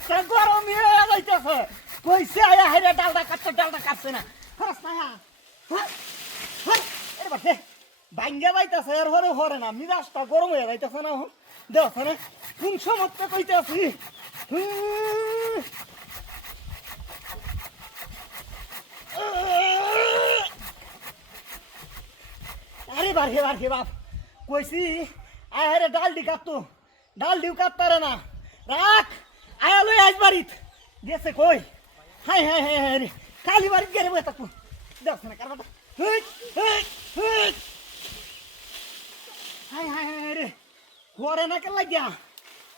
মেজাজটা গরম হয়ে যাইতেছে কইছে আয়া হাইরে ডালটা কাটছে না খরচ না এর বাদে ভাঙ্গা যাইতেছে এর হরে না মেজাজটা গরম হয়ে যাইতেছে না দেখছ না কোন সমস্যা কইতে আছি আরে বাড়ে বাপ কইছি আরে ডাল দি কাটতো ডাল দিও কাটতারে না রাখ আয়া লই আইস বাড়িত গেছে কই হাই রে খালি বাড়িত গেরে বই থাকবো দেখছ না কারবাটা হাই রে ঘরে না কে লাগিয়া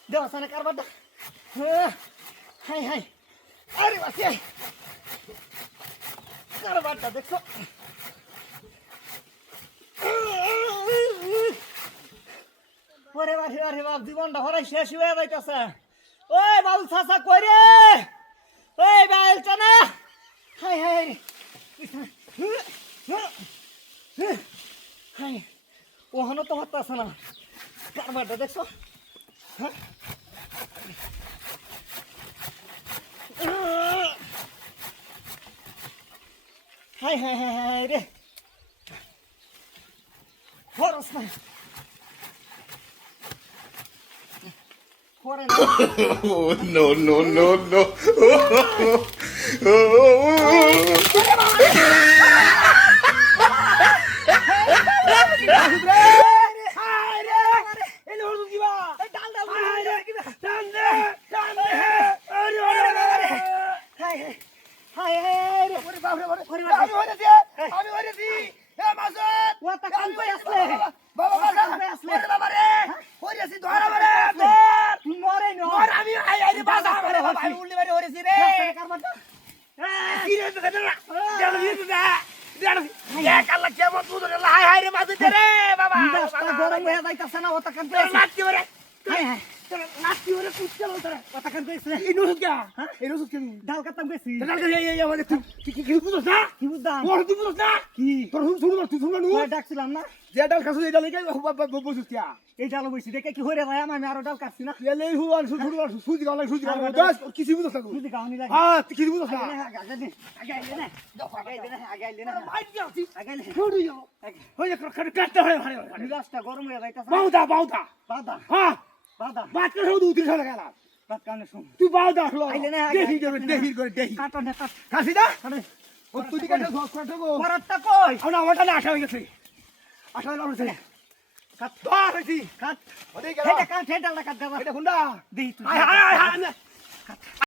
দেখছ না কারবাটা হাই আরে বাসি কারবাটা দেখছো আরে বাপ জীবনটা হরাই শেষ হয়ে যাইতেছে ওই বাবু চাচা কই রে ওই বাইল চানা হাই হাই ওখানে তো হতাছে না কারবারটা দেখছো হাই রে খরচ নাই Oh, no. গরম হয়ে যাইতেছে না ওটা কান ডাল কাটতাম গেছি কি বুঝতাম ডাকছিলাম না এই ডাল বইছি দেখে কি হয়ে যায় আমি আরো ডাল কাটছি না সুজি গাওনি লাগে রাস্তা গরম হয়ে যাইতেছে তুই বাউদা আমারটা না আশা হয়ে গেছে আশা হয়ে কাট